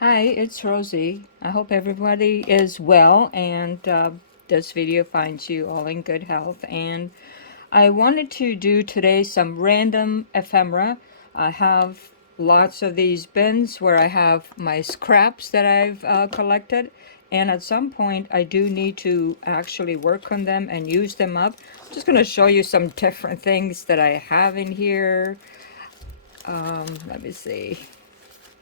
Hi, it's Rosie. I hope everybody is well and this video finds you all in good health. And I wanted to do today some random ephemera. I have lots of these bins where I have my scraps that I've collected. And at some point, I do need to actually work on them and use them up. I'm just going to show you some different things that I have in here. Let me see,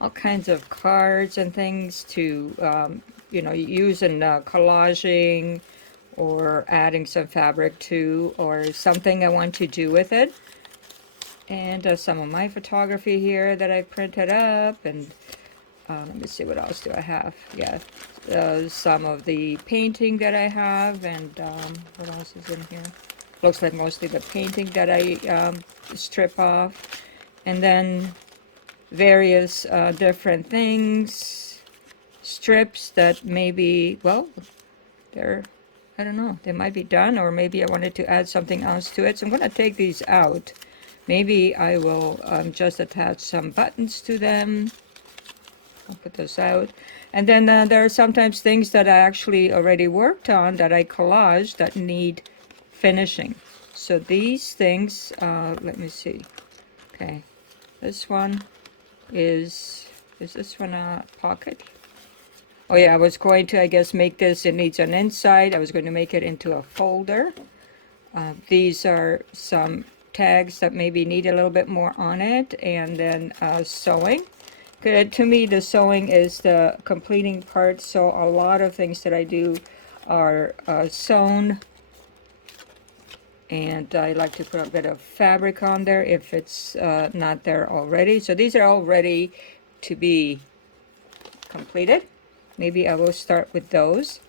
all kinds of cards and things to, use in collaging or adding some fabric to, or something I want to do with it. And some of my photography here that I printed up. And let me see, what else do I have? Yeah, some of the painting that I have. And what else is in here? Looks like mostly the painting that I strip off. And then various different things, strips that maybe, well, they're, I don't know, they might be done, or maybe I wanted to add something else to it. So I'm going to take these out. Maybe I will just attach some buttons to them. I'll put those out. And then there are sometimes things that I actually already worked on that I collage that need finishing. So these things, let me see. Okay, this one is this one a pocket? Oh yeah, I was going to, I guess, make this, it needs an inside. I was going to make it into a folder. These are some tags that maybe need a little bit more on it, and then sewing. To me, the sewing is the completing part, so a lot of things that I do are sewn, and I like to put a bit of fabric on there if it's not there already. So these are all ready to be completed. Maybe I will start with those.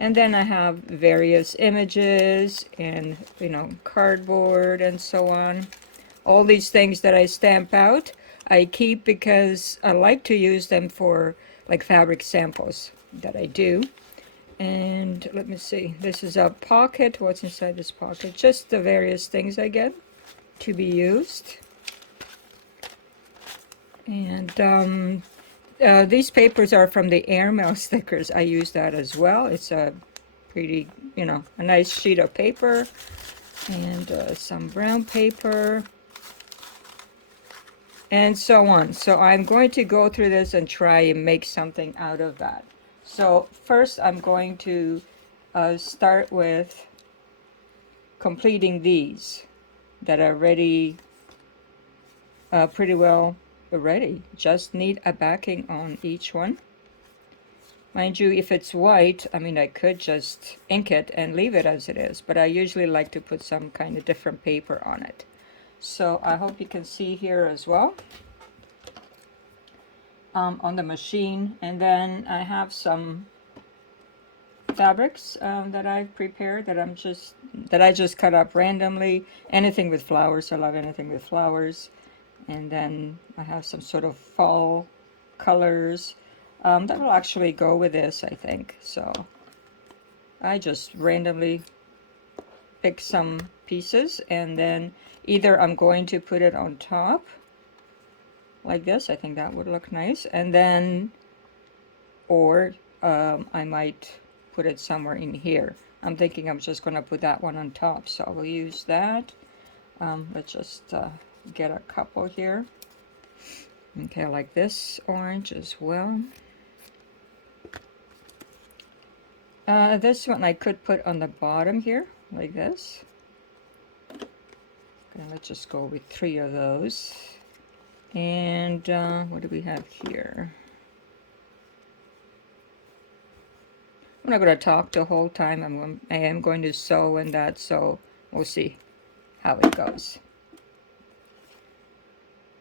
And then I have various images and, cardboard and so on. All these things that I stamp out, I keep because I like to use them for like fabric samples that I do. And let me see, this is a pocket. What's inside this pocket? Just the various things I get to be used. And these papers are from the airmail stickers. I use that as well. It's a pretty, a nice sheet of paper, and some brown paper, and so on. So I'm going to go through this and try and make something out of that. So first I'm going to start with completing these that are ready, pretty well ready. Just need a backing on each one. Mind you, if it's white, I mean, I could just ink it and leave it as it is, but I usually like to put some kind of different paper on it. So I hope you can see here as well on the machine. And then I have some fabrics that I've prepared that I just cut up randomly. Anything with flowers, I love anything with flowers. And then I have some sort of fall colors that will actually go with this, I think. So I just randomly pick some pieces, and then either I'm going to put it on top like this. I think that would look nice. And then, or I might put it somewhere in here. I'm thinking I'm just going to put that one on top, so I will use that. Let's just get a couple here. Okay, I like this orange as well. This one I could put on the bottom here, like this. Okay, let's just go with 3 of those. And what do we have here? I'm not going to talk the whole time. I am going to sew in that, so we'll see how it goes.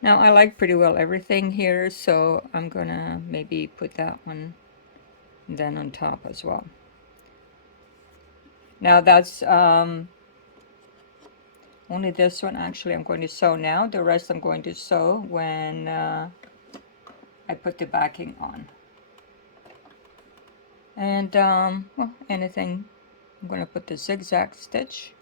Now I like pretty well everything here, so I'm gonna maybe put that one then on top as well. Now that's only this one actually I'm going to sew now. The rest I'm going to sew when I put the backing on. And well, anything, I'm going to put the zigzag stitch.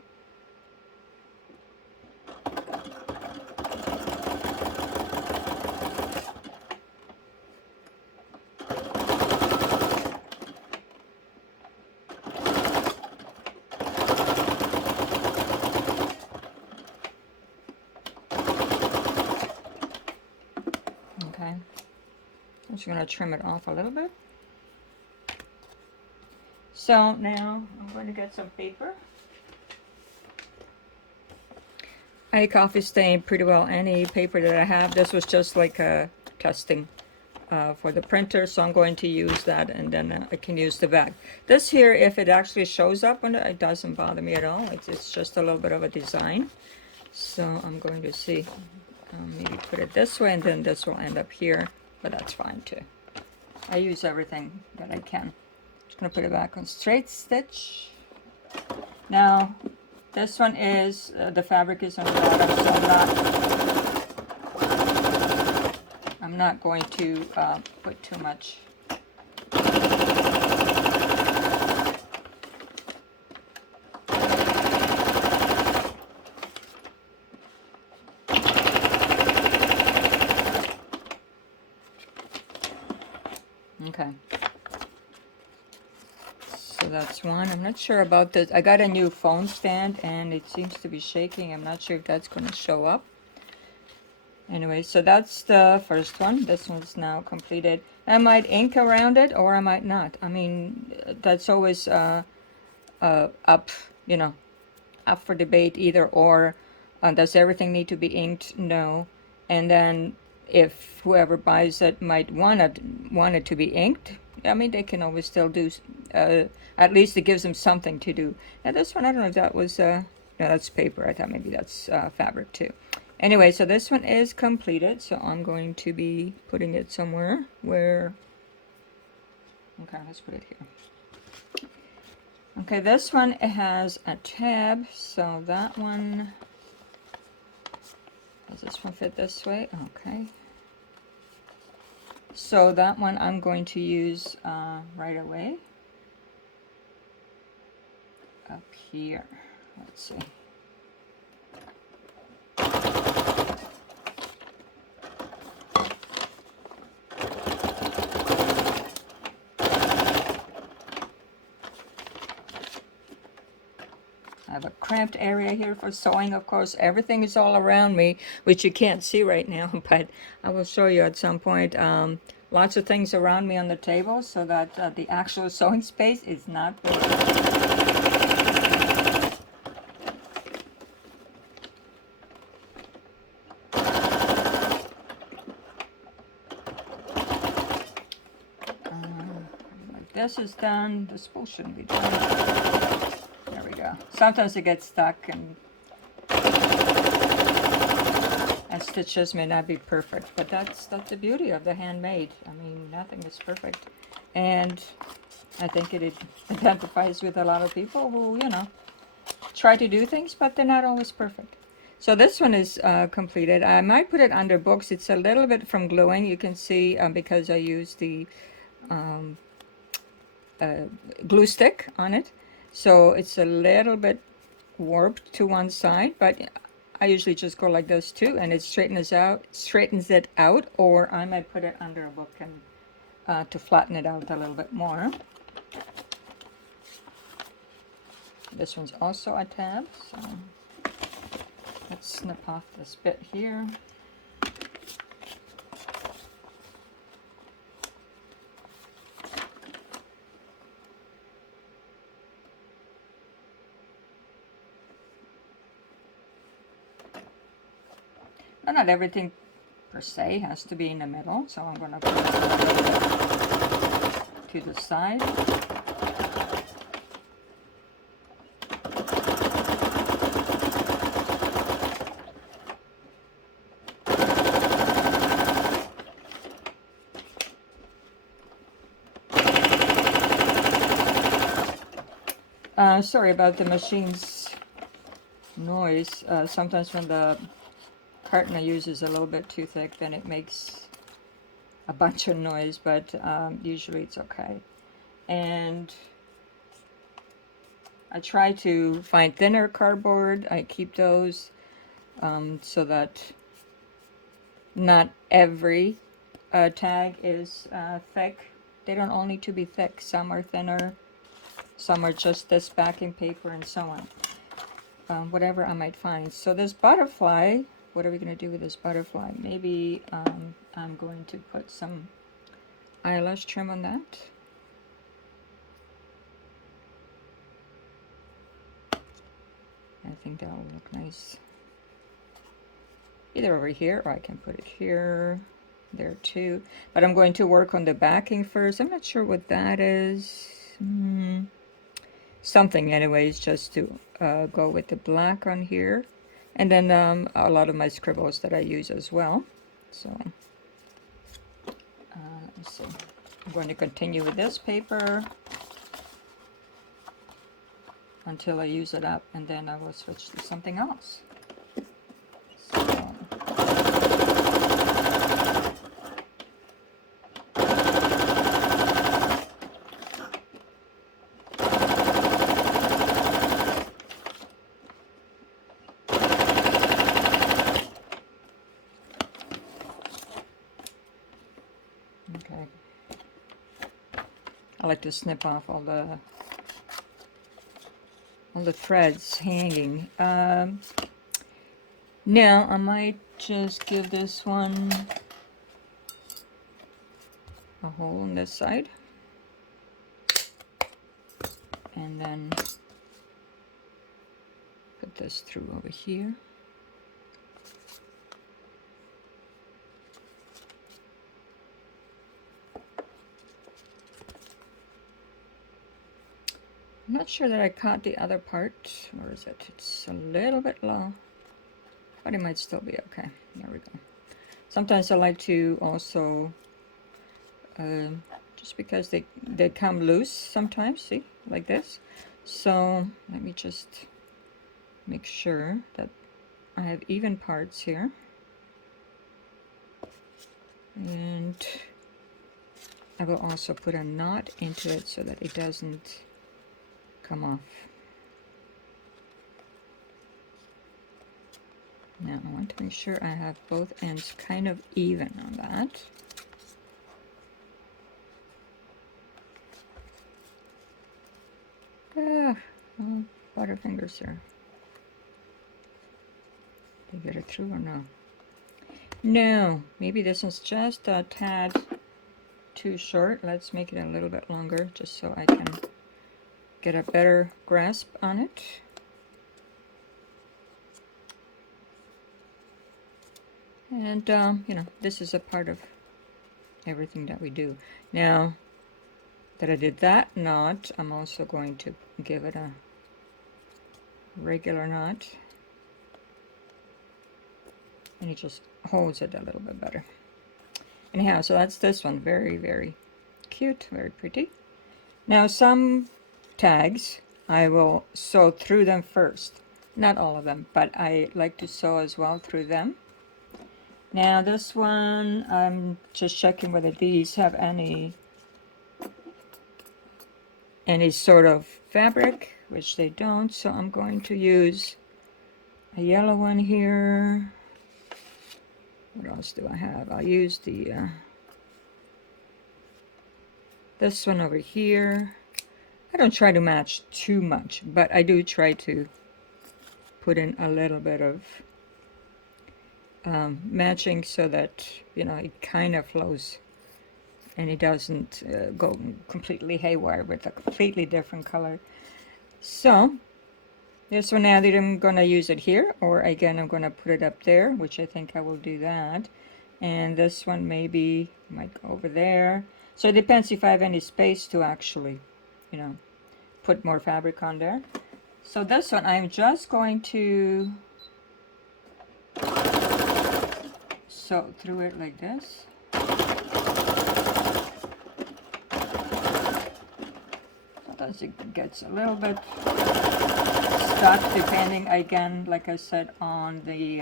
I'm just going to trim it off a little bit. So now I'm going to get some paper. I coffee stain pretty well any paper that I have. This was just like a testing for the printer, so I'm going to use that, and then I can use the back. This here, if it actually shows up on it doesn't bother me at all. It's just a little bit of a design. So I'm going to see, maybe put it this way, and then this will end up here, but that's fine too. I use everything that I can. Just gonna put it back on straight stitch. Now, this one is, the fabric is on the bottom, so I'm not going to put too much. Okay. So that's one. I'm not sure about this. I got a new phone stand and it seems to be shaking. I'm not sure if that's going to show up. Anyway, so that's the first one. This one's now completed. I might ink around it or I might not. I mean, that's always up, you know, up for debate either or. Does everything need to be inked? No. And then if whoever buys it might want it to be inked, I mean, they can always still do, at least it gives them something to do. Now this one, I don't know if that was, no, that's paper. I thought maybe that's fabric too. Anyway, so this one is completed, so I'm going to be putting it somewhere where, okay, let's put it here. Okay, this one, it has a tab, so that one, does this one fit this way? Okay. So that one I'm going to use right away. Up here, let's see. I have a cramped area here for sewing. Of course, everything is all around me, which you can't see right now, but I will show you at some point. Lots of things around me on the table so that the actual sewing space is not big. This is done. The spool shouldn't be done. There we go. Sometimes it gets stuck and stitches may not be perfect, but that's the beauty of the handmade. I mean, nothing is perfect, and I think it identifies with a lot of people who, you know, try to do things, but they're not always perfect. So this one is completed. I might put it under books. It's a little bit from gluing. You can see because I used the glue stick on it, so it's a little bit warped to one side, but I usually just go like this too, and it straightens it out, or I might put it under a book and to flatten it out a little bit more. This one's also a tab, so let's snip off this bit here. Not everything per se has to be in the middle, so I'm going to put it to the side. Sorry about the machine's noise. Sometimes when the carton I use is a little bit too thick, then it makes a bunch of noise, but usually it's okay. And I try to find thinner cardboard. I keep those so that not every tag is thick. They don't all need to be thick. Some are thinner, some are just this backing paper, and so on. Whatever I might find. So this butterfly, what are we going to do with this butterfly? Maybe I'm going to put some eyelash trim on that. I think that will look nice. Either over here, or I can put it here, there too. But I'm going to work on the backing first. I'm not sure what that is. Something anyways, just to go with the black on here. And then a lot of my scribbles that I use as well. So let me see. I'm going to continue with this paper until I use it up, and then I will switch to something else. So, okay. I like to snip off all the threads hanging. Now I might just give this one a hole on this side, and then put this through over here. I'm not sure that I caught the other part. Where is it? It's a little bit low, but it might still be okay. There we go. Sometimes I like to also, just because they come loose sometimes, see, like this. So let me just make sure that I have even parts here. And I will also put a knot into it so that it doesn't come off. Now I want to make sure I have both ends kind of even on that. Oh, butterfingers here. Did I get it through or no? No, maybe this one's just a tad too short. Let's make it a little bit longer just so I can get a better grasp on it. And you know, this is a part of everything that we do. Now that I did that knot, I'm also going to give it a regular knot, and it just holds it a little bit better. Anyhow, so that's this one. Very, very cute, very pretty. Now some tags I will sew through them first. Not all of them, but I like to sew as well through them. Now this one, I'm just checking whether these have any sort of fabric, which they don't, so I'm going to use a yellow one here. What else do I have? I'll use the this one over here. I don't try to match too much, but I do try to put in a little bit of matching so that, you know, it kind of flows and it doesn't go completely haywire with a completely different color. So this one, now that I'm going to use it here, or again I'm going to put it up there, which I think I will do that. And this one maybe might go over there. So it depends if I have any space to actually, you know, put more fabric on there. So this one I'm just going to sew through it like this. Sometimes it gets a little bit stuck depending, again, like I said, on the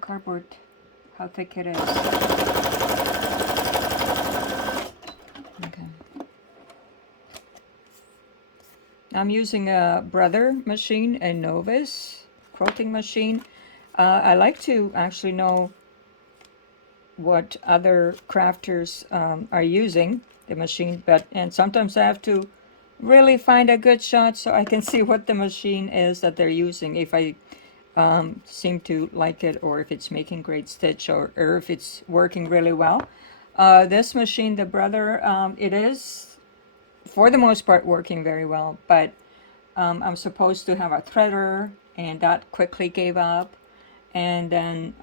cardboard, how thick it is. Okay. I'm using a Brother machine, a Novus quilting machine. I like to actually know what other crafters are using the machine, and sometimes I have to really find a good shot so I can see what the machine is that they're using. If I seem to like it, or if it's making great stitch, or if it's working really well. This machine, the Brother, it is for the most part working very well, but I'm supposed to have a threader, and that quickly gave up. And then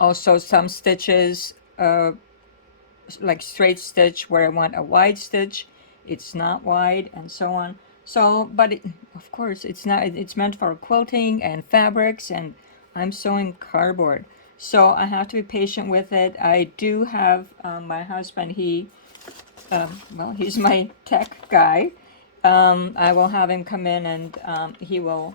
also some stitches, like straight stitch where I want a wide stitch, it's not wide, and so on. So, but of course, it's not. It's meant for quilting and fabrics, and I'm sewing cardboard, so I have to be patient with it. I do have my husband. Well, he's my tech guy. I will have him come in, and he will,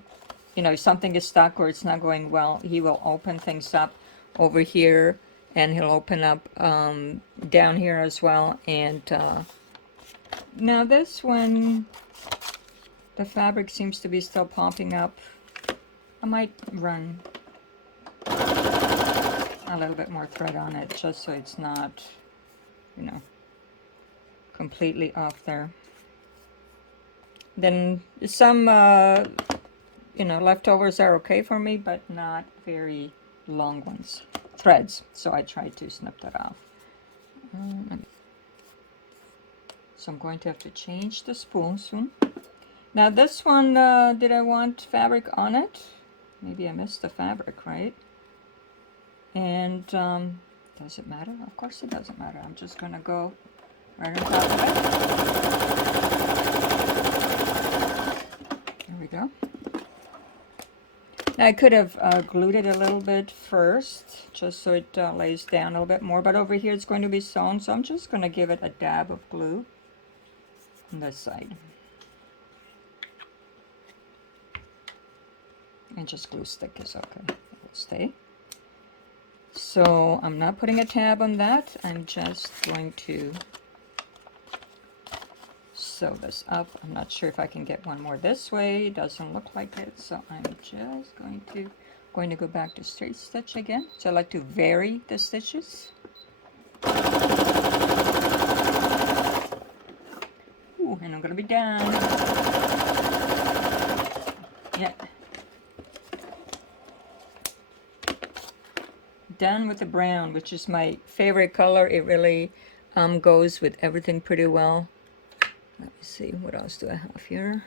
if something is stuck or it's not going well, he will open things up over here, and he'll open up down here as well. And now this one, the fabric seems to be still popping up. I might run a little bit more thread on it, just so it's not, completely off there. Then some, leftovers are okay for me, but not very long ones, threads. So I tried to snip that off. So I'm going to have to change the spool soon. Now this one, did I want fabric on it? Maybe I missed the fabric, right? And does it matter? Of course it doesn't matter. I'm just going to go right on top of it. There we go. Now I could have glued it a little bit first, just so it lays down a little bit more. But over here it's going to be sewn, so I'm just going to give it a dab of glue on this side. And just glue stick is okay. It will stay. So I'm not putting a tab on that. I'm just going to sew this up. I'm not sure if I can get one more this way. It doesn't look like it. So I'm just going to go back to straight stitch again. So I like to vary the stitches. Ooh, and I'm going to be done. Yeah. Done with the brown, which is my favorite color. It really goes with everything pretty well. Let me see, what else do I have here?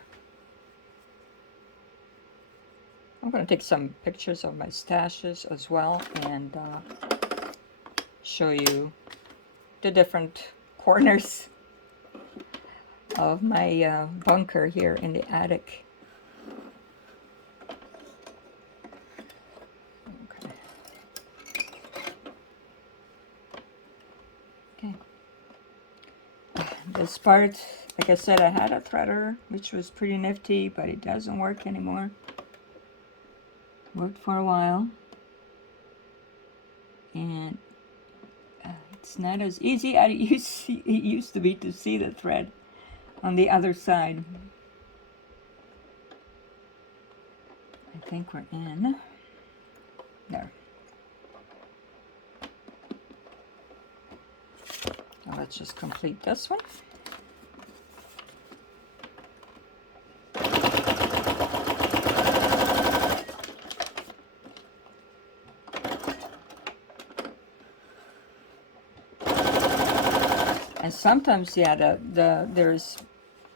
I'm going to take some pictures of my stashes as well, and show you the different corners of my bunker here in the attic. This part, like I said, I had a threader, which was pretty nifty, but it doesn't work anymore. Worked for a while. And it's not as easy as it used to be to see the thread on the other side. I think we're in. There. Now let's just complete this one. And sometimes, yeah, there's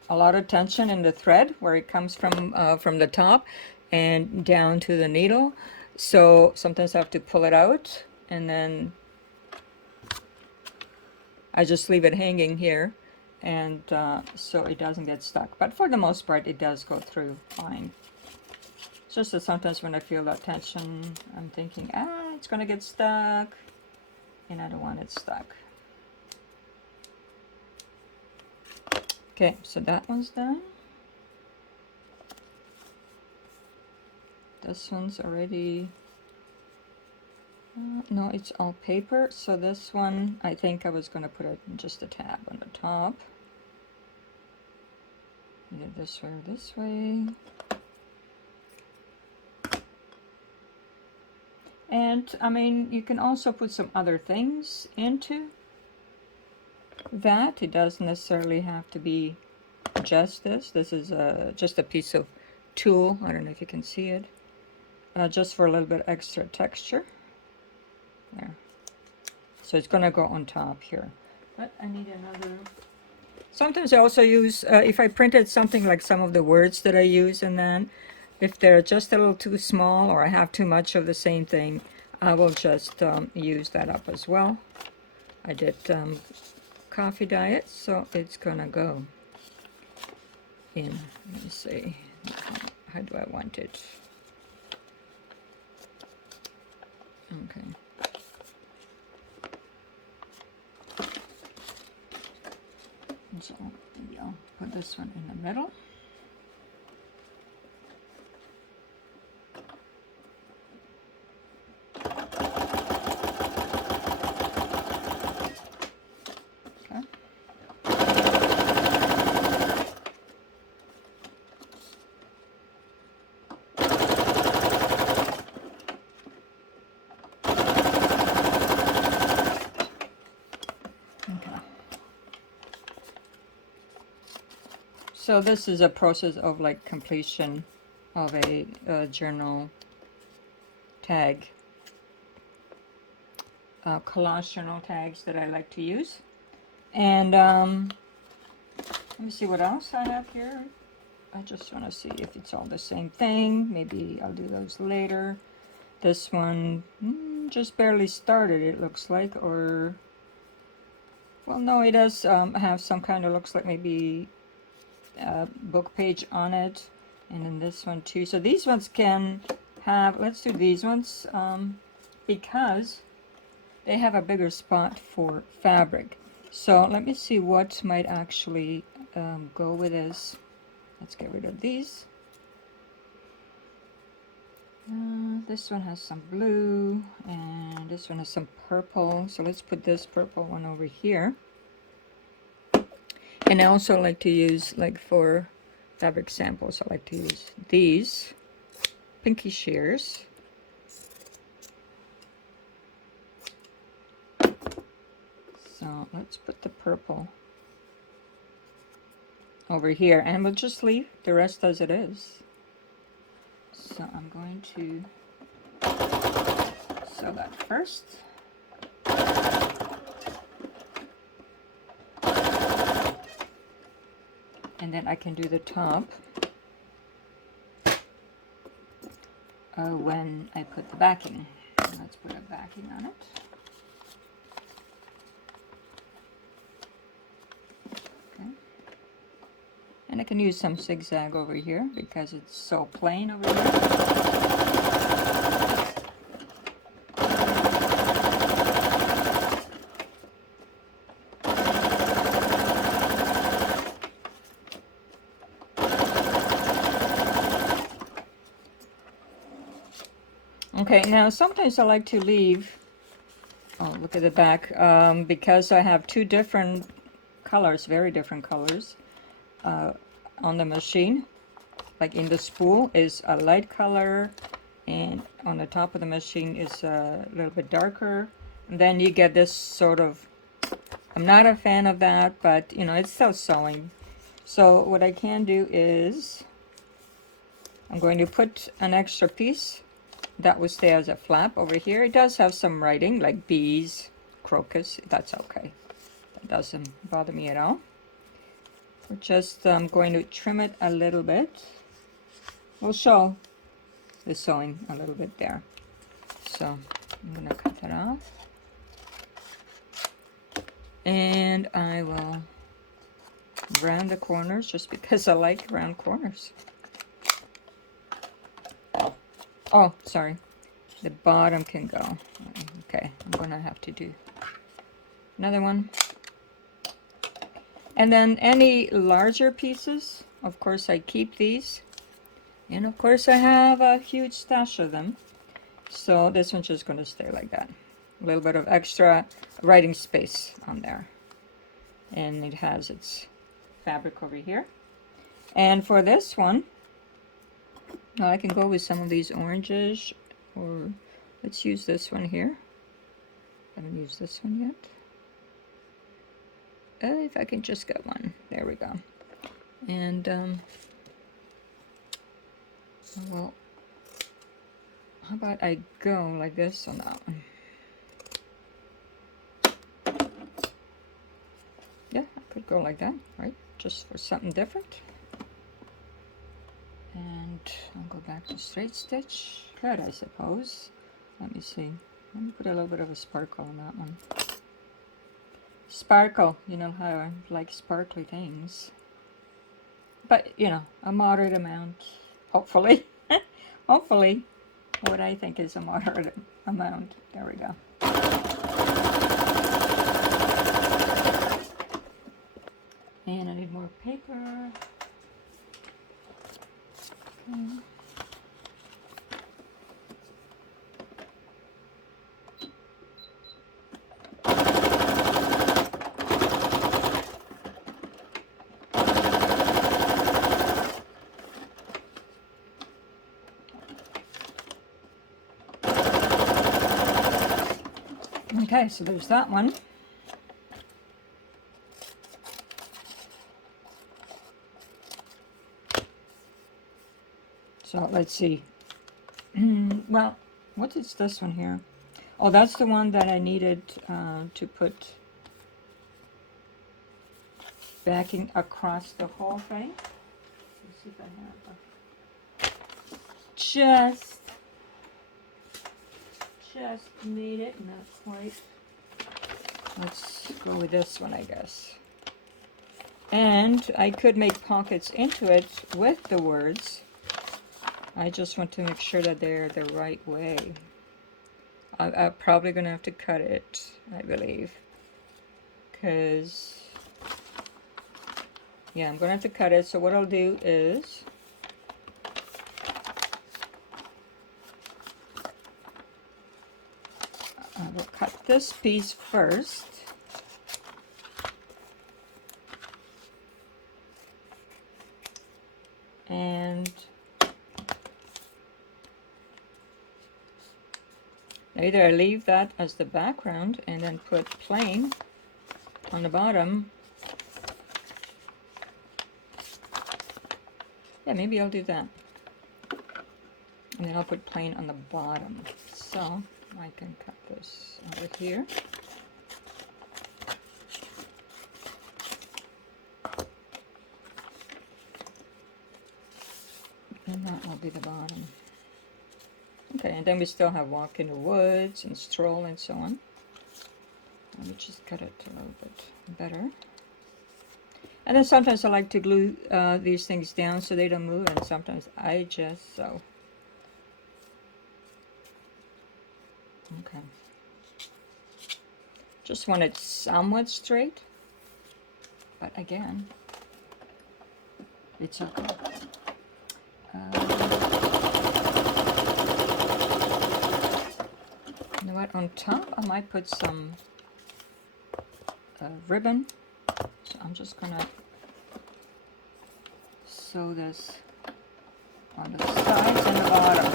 a lot of tension in the thread where it comes from the top and down to the needle. So sometimes I have to pull it out, and then I just leave it hanging here, and so it doesn't get stuck. But for the most part, it does go through fine. It's just that sometimes when I feel that tension, I'm thinking, it's gonna get stuck, and I don't want it stuck. Okay, so that one's done. This one's already, no, it's all paper. So this one, I think I was going to put just a tab on the top. Either this way or this way. And, I mean, you can also put some other things into that. It doesn't necessarily have to be just this. This is just a piece of tulle. I don't know if you can see it. just for a little bit extra texture. There. So it's gonna go on top here. But I need another. Sometimes I also use, if I printed something like some of the words that I use, and then if they're just a little too small or I have too much of the same thing, I will just use that up as well. I did coffee diet, so it's gonna go in. Let me see, how do I want it? Okay. So maybe I'll put this one in the middle. Okay. So this is a process of like completion of a journal tag, collage journal tags that I like to use. And let me see what else I have here. I just want to see if it's all the same thing. Maybe I'll do those later. This one just barely started, it looks like, or well, no, it does have some kind of, looks like maybe book page on it, and then this one too. So these ones can have, let's do these ones because they have a bigger spot for fabric. So let me see what might actually go with this. Let's get rid of these. This one has some blue and this one has some purple, so let's put this purple one over here. And I also like to use, like for fabric samples, I like to use these pinky shears. So let's put the purple over here, and we'll just leave the rest as it is. So I'm going to sew that first. And then I can do the top when I put the backing. Let's put a backing on it. Okay. And I can use some zigzag over here because it's so plain over here. Okay, now sometimes I like to leave, oh, look at the back, because I have two different colors, very different colors, on the machine. Like in the spool is a light color, and on the top of the machine is a little bit darker. And then you get this sort of, I'm not a fan of that, but you know, it's still sewing. So what I can do is, I'm going to put an extra piece that will stay as a flap over here. It does have some writing like bees, crocus, that's okay. That doesn't bother me at all. We're just going to trim it a little bit. We'll show the sewing a little bit there. So I'm gonna cut that off. And I will round the corners just because I like round corners. Oh, sorry. The bottom can go. Okay, I'm gonna have to do another one. And then any larger pieces, of course I keep these. And of course I have a huge stash of them. So this one's just gonna stay like that. A little bit of extra writing space on there. And it has its fabric over here. And for this one, I can go with some of these oranges, or let's use this one here. I haven't used this one yet. If I can just get one. There we go. And I will How about I go like this on that one? Yeah, I could go like that, right? Just for something different. And I'll go back to straight stitch. Could, I suppose. Let me see. Let me put a little bit of a sparkle on that one. Sparkle, you know how I like sparkly things. But, you know, a moderate amount, hopefully. Hopefully, what I think is a moderate amount. There we go. And I need more paper. Okay. Okay, so there's that one. So let's see. Well, what is this one here? Oh, that's the one that I needed to put backing across the whole thing. Let's see if I have just made it, not quite. Let's go with this one, I guess. And I could make pockets into it with the words. I just want to make sure that they're the right way. I'm probably going to have to cut it, I believe. Because, yeah, I'm going to have to cut it. So what I'll do is, I will cut this piece first. And either I leave that as the background and then put plain on the bottom. Yeah, maybe I'll do that. And then I'll put plain on the bottom. So I can cut this over here. And that will be the bottom. Okay, and then we still have walk in the woods and stroll and so on. Let me just cut it a little bit better. And then sometimes I like to glue these things down so they don't move, and sometimes I just sew. Okay. Just want it somewhat straight, but again, it's okay. You know what, on top I might put some ribbon, so I'm just gonna sew this on the sides and the bottom.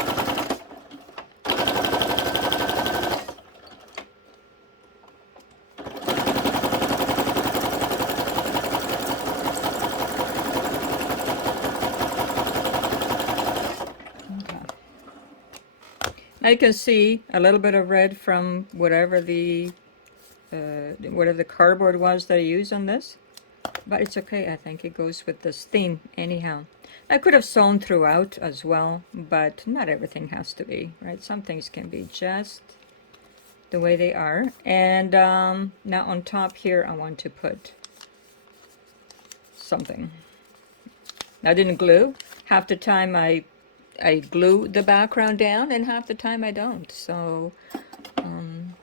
Now you can see a little bit of red from whatever the cardboard was that I used on this, but it's okay. I think it goes with this theme anyhow. I could have sewn throughout as well, but not everything has to be, right? Some things can be just the way they are. And now on top here, I want to put something. I didn't glue. Half the time I glue the background down, and half the time I don't. So I'll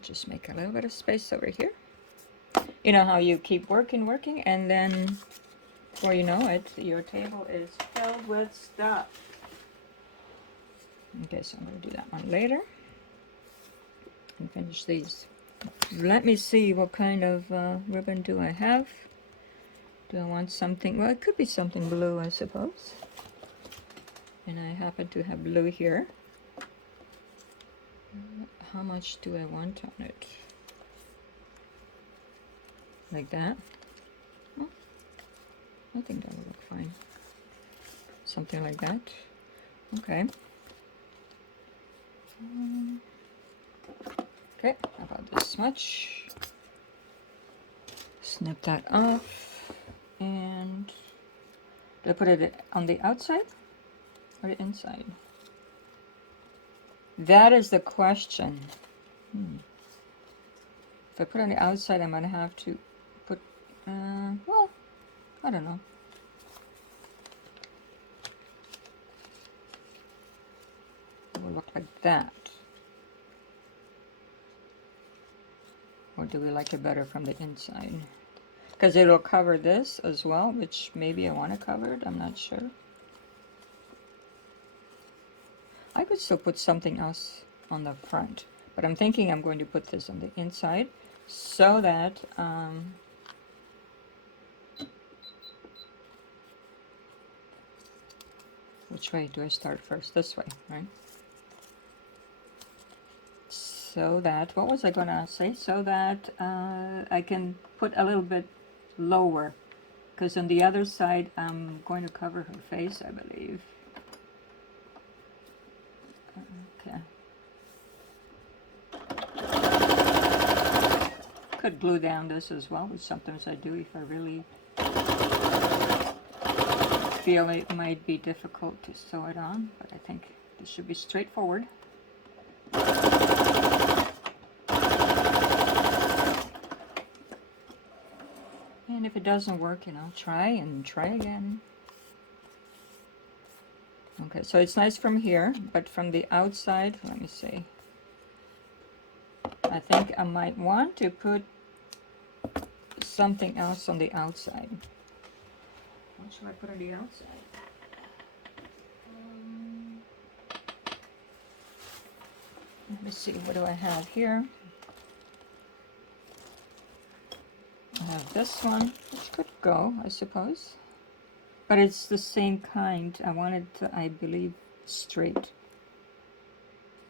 just make a little bit of space over here. You know how you keep working, and then before you know it, your table is filled with stuff. Okay, so I'm going to do that one later and finish these. Let me see, what kind of ribbon do I have? Do I want something? Well, it could be something blue, I suppose. And I happen to have blue here. How much do I want on it? Like that? Oh, I think that will look fine. Something like that. Okay. Okay, about this much. Snip that off. And do I put it on the outside or the inside? That is the question. If I put it on the outside, I'm going to have to put, well, I don't know. It will look like that. Or do we like it better from the inside? Because it'll cover this as well, which maybe I want to cover it. I'm not sure. I could still put something else on the front. But I'm thinking I'm going to put this on the inside so that which way do I start first? This way, right? So that, what was I gonna say? So that I can put a little bit lower, because on the other side I'm going to cover her face, I believe. Okay. Could glue down this as well, which sometimes I do if I really feel it might be difficult to sew it on, but I think this should be straightforward. And if it doesn't work, you know, try again. Okay, so it's nice from here, but from the outside, let me see. I think I might want to put something else on the outside. What should I put on the outside? Let me see, what do I have here? I have this one, which could go, I suppose. But it's the same kind. I want it, I believe, straight.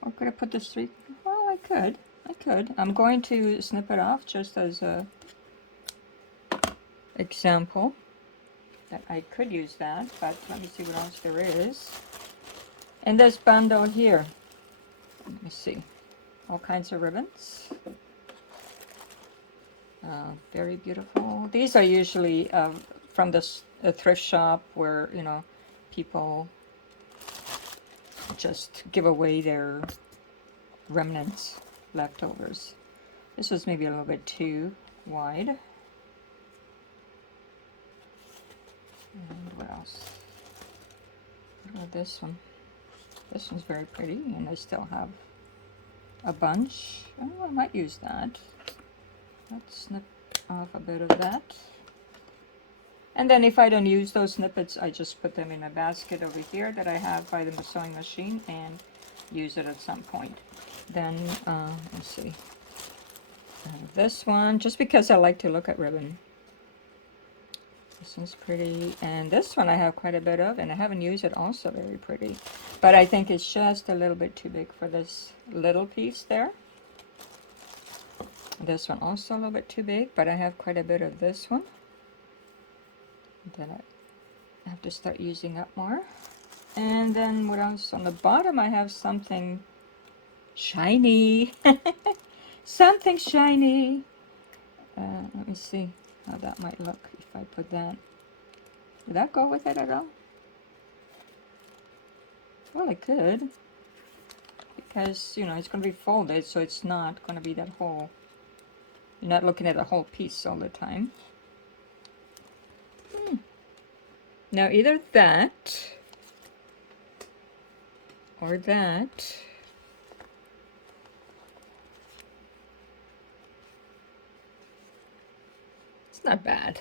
Or could I put this straight? Well, I could. I'm going to snip it off just as a example. That I could use that, but let me see what else there is. And this bundle here. Let me see. All kinds of ribbons. Very beautiful. These are usually from the thrift shop where, you know, people just give away their remnants, leftovers. This was maybe a little bit too wide. And what else? What about this one? This one's very pretty, and I still have a bunch. Oh, I might use that. Let's snip off a bit of that. And then if I don't use those snippets, I just put them in a basket over here that I have by the sewing machine and use it at some point. Then, let's see. This one, just because I like to look at ribbon. This one's pretty, and this one I have quite a bit of, and I haven't used it, also very pretty. But I think it's just a little bit too big for this little piece there. This one also a little bit too big, but I have quite a bit of this one that I have to start using up more. And then what else? On the bottom I have something shiny. Something shiny. Let me see how that might look if I put that. Would that go with it at all? Well, it could. Because, you know, it's going to be folded, so it's not going to be that whole... You're not looking at the whole piece all the time. Now, either that or that. It's not bad,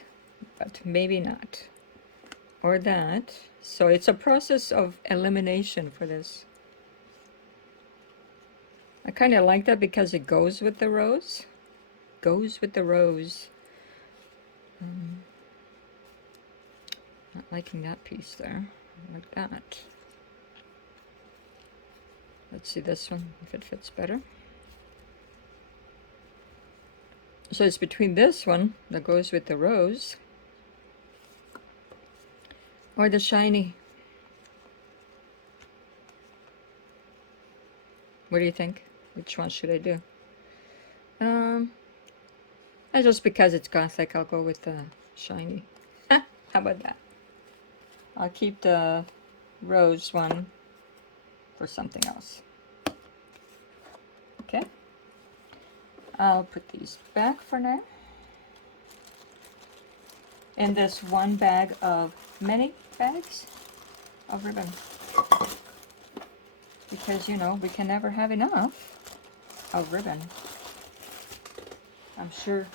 but maybe not. Or that. So it's a process of elimination for this. I kind of like that because it goes with the rose. Goes with the rose. Not liking that piece there. Like that. Let's see this one, if it fits better. So it's between this one that goes with the rose or the shiny. What do you think? Which one should I do? Just because it's gothic, I'll go with the shiny. How about that? I'll keep the rose one for something else. Okay. I'll put these back for now. In this one bag of many bags of ribbon. Because, you know, we can never have enough of ribbon. I'm sure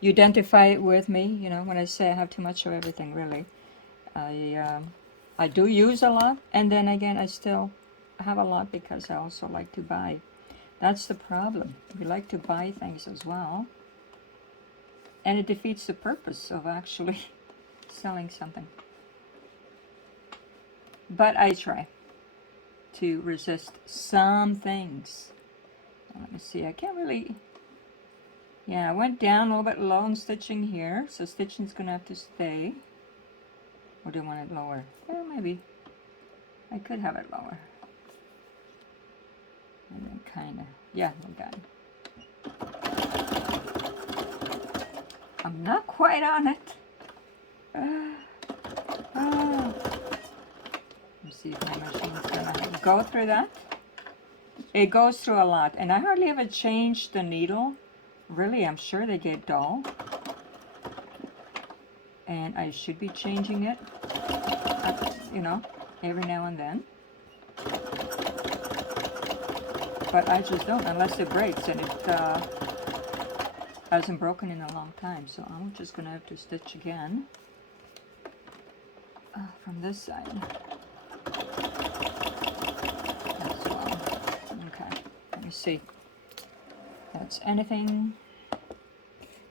you identify with me, you know, when I say I have too much of everything, really. I do use a lot, and then again, I still have a lot because I also like to buy. That's the problem. We like to buy things as well. And it defeats the purpose of actually selling something. But I try to resist some things. Let me see, I can't really... Yeah, I went down a little bit low in stitching here, so stitching's gonna have to stay. Or do I want it lower? Well, maybe. I could have it lower. And then kinda, yeah, like that. I'm not quite on it. Let's see if my machine's gonna go through that. It goes through a lot, and I hardly ever change the needle. Really, I'm sure they get dull. And I should be changing it, you know, every now and then. But I just don't, unless it breaks, and it hasn't broken in a long time. So I'm just gonna have to stitch again from this side as well. Okay, let me see. That's anything.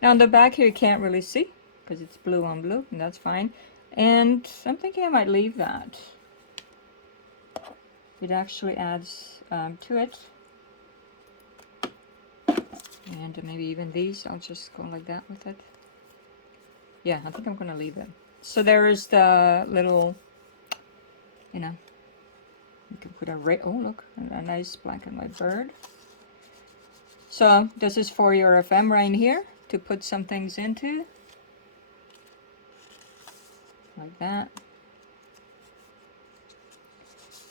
Now on the back here you can't really see because it's blue on blue, and that's fine. And I'm thinking I might leave that. It actually adds to it. And maybe even these, I'll just go like that with it. Yeah, I think I'm gonna leave it. So there is the little, you know, you can put a oh look, a nice black and white bird. So this is for your ephemera in here to put some things into. Like that.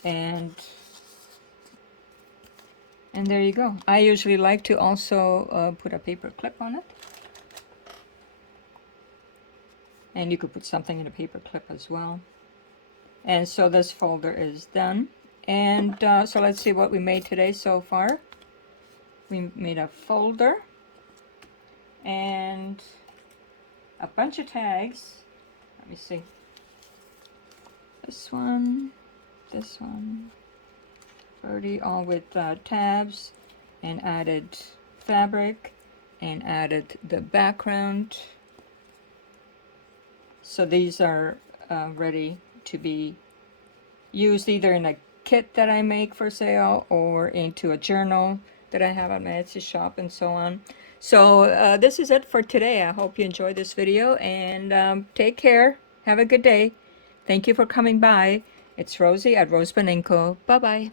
And there you go. I usually like to also put a paper clip on it. And you could put something in a paper clip as well. And so this folder is done. And so let's see what we made today so far. We made a folder and a bunch of tags. Let me see. This one, 30, all with tabs, and added fabric and added the background. So these are ready to be used either in a kit that I make for sale or into a journal that I have on my Etsy shop and so on. So this is it for today. I hope you enjoyed this video, and take care. Have a good day. Thank you for coming by. It's Rosie at RoseByNameCo. Bye-bye.